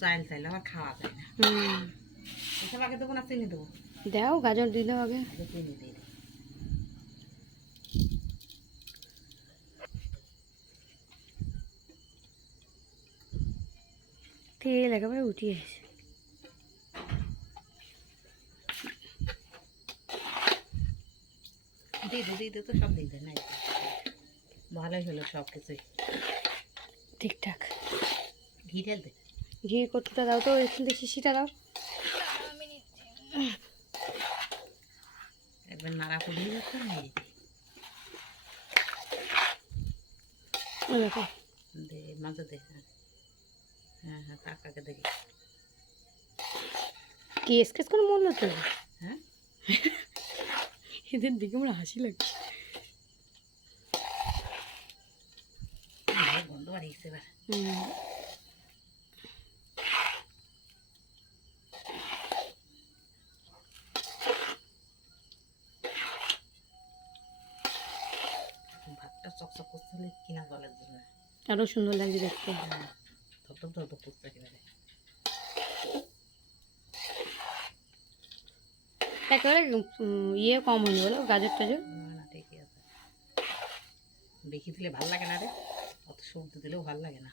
চাইল চাইলে আমার খাওয়া যায় না। এসব আগে দেবো না চিনি দেবো? দাও গাজর দিয়ে দাও আগে। চিনি দিয়ে দিই। তেল একেবারে উঠিয়ে এসে দিয়ে দে তো সব দিয়ে দে না, ভালোই হলো সব কিছুই ঠিকঠাক। ঘি ঢেল দে। ঘি কতটা দাও তো, এখান থেকে শিশিটা দাও। একবার নাড়া পুড়িয়ে যাচ্ছে না, দেখো দে মাঝে দে। হ্যাঁ হ্যাঁ কাকাকে দেখি। কি স্কেচ করে মরলো তো? হ্যাঁ এদের দিকে আমার হাসি লাগছে। গন্ধ বাড়িয়েছে এবার। ভাতটা চকচক করছিল কিনা জলের জন্য, আরো সুন্দর লাগছে দেখতে। ধপ ধপ করছে একেবারে। একেবারে ইয়ে কম হয়নি বলো, গাজর টাজর। না ঠিকই আছে, বেশি দিলে ভাল লাগে না রে, অত সবজি দিলেও ভাল লাগে না।